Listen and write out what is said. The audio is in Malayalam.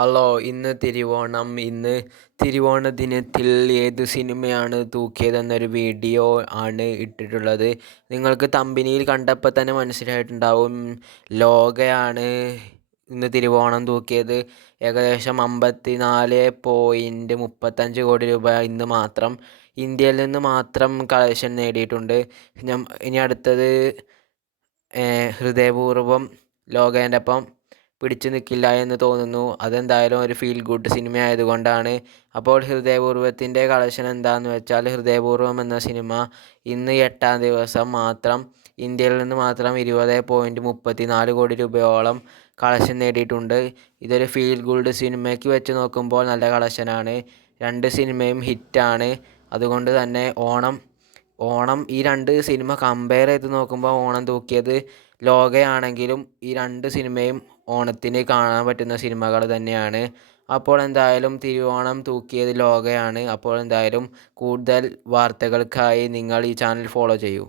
ഹലോ ഇന്ന് തിരുവോണം. ഇന്ന് തിരുവോണ ദിനത്തിൽ ഏത് സിനിമയാണ് തൂക്കിയതെന്നൊരു വീഡിയോ ആണ് ഇട്ടിട്ടുള്ളത്. നിങ്ങൾക്ക് തമ്പിനിയിൽ കണ്ടപ്പോൾ തന്നെ മനസ്സിലായിട്ടുണ്ടാവും. ലോകയാണ് ഇന്ന് തിരുവോണം തൂക്കിയത്. ഏകദേശം അമ്പത്തി നാല് പോയിന്റ് മുപ്പത്തഞ്ച് കോടി രൂപ ഇന്ന് മാത്രം ഇന്ത്യയിൽ നിന്ന് മാത്രം കളക്ഷൻ നേടിയിട്ടുണ്ട്. ഇനി അടുത്തത് ഹൃദയപൂർവം ലോകേന്റെ ഒപ്പം പിടിച്ചു നിൽക്കില്ല എന്ന് തോന്നുന്നു. അതെന്തായാലും ഒരു ഫീൽ ഗുഡ് സിനിമ ആയതുകൊണ്ടാണ്. അപ്പോൾ ഹൃദയപൂർവത്തിന്റെ കളക്ഷൻ എന്താണെന്ന് വെച്ചാൽ ഹൃദയപൂർവം എന്ന സിനിമ ഇന്ന് എട്ടാം ദിവസം മാത്രം ഇന്ത്യയിൽ നിന്ന് മാത്രം ഇരുപത് പോയിന്റ് മുപ്പത്തി നാല് കോടി രൂപയോളം കളക്ഷൻ നേടിയിട്ടുണ്ട്. ഇതൊരു ഫീൽ ഗുഡ് സിനിമയ്ക്ക് വെച്ച് നോക്കുമ്പോൾ നല്ല കളക്ഷനാണ് രണ്ട് സിനിമയും ഹിറ്റാണ് അതുകൊണ്ട് തന്നെ ഓണം ഓണം ഈ രണ്ട് സിനിമ കമ്പയർ ചെയ്ത് നോക്കുമ്പോൾ ഓണം തൂക്കിയത് ലോകയാണെങ്കിലും ഈ രണ്ട് സിനിമയും ഓണത്തിന് കാണാൻ പറ്റുന്ന സിനിമകൾ തന്നെയാണ്. അപ്പോൾ എന്തായാലും തിരുവോണം തൂക്കിയത് ലോകയാണ്. അപ്പോൾ എന്തായാലും കൂടുതൽ വാർത്തകൾക്കായി നിങ്ങൾ ഈ ചാനൽ ഫോളോ ചെയ്യൂ.